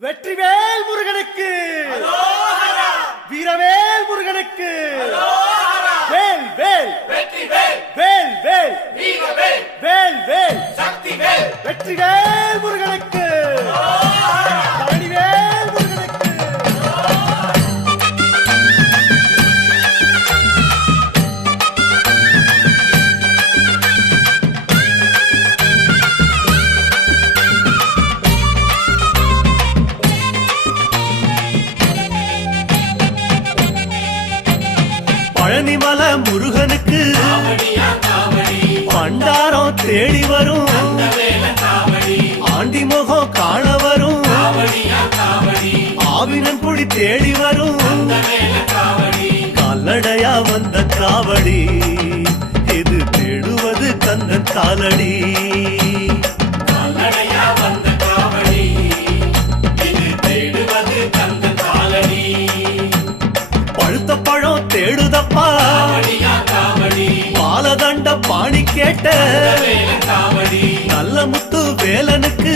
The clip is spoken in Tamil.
வெற்றிவேல் முருகனுக்கு, வீரவேல் முருகனுக்கு, வேல் வேல் வேல் வேல் வேல் வேல் வெற்றிவேல் முருகனுக்கு, பழனிவேல் முருகனுக்கு. பழனிமல முருகனுக்கு பண்டாரம் தேடி வரும், ஆண்டி முகம் காண வரும், ஆவினன் குடி தேடி வரும், கால்நடையா வந்த காவடி இது தேடுவது கந்தன் காலடி. பழுத்த பழம் தேடுதப்பா, பாலதண்ட பாணி கேட்ட நல்ல முத்து வேலனுக்கு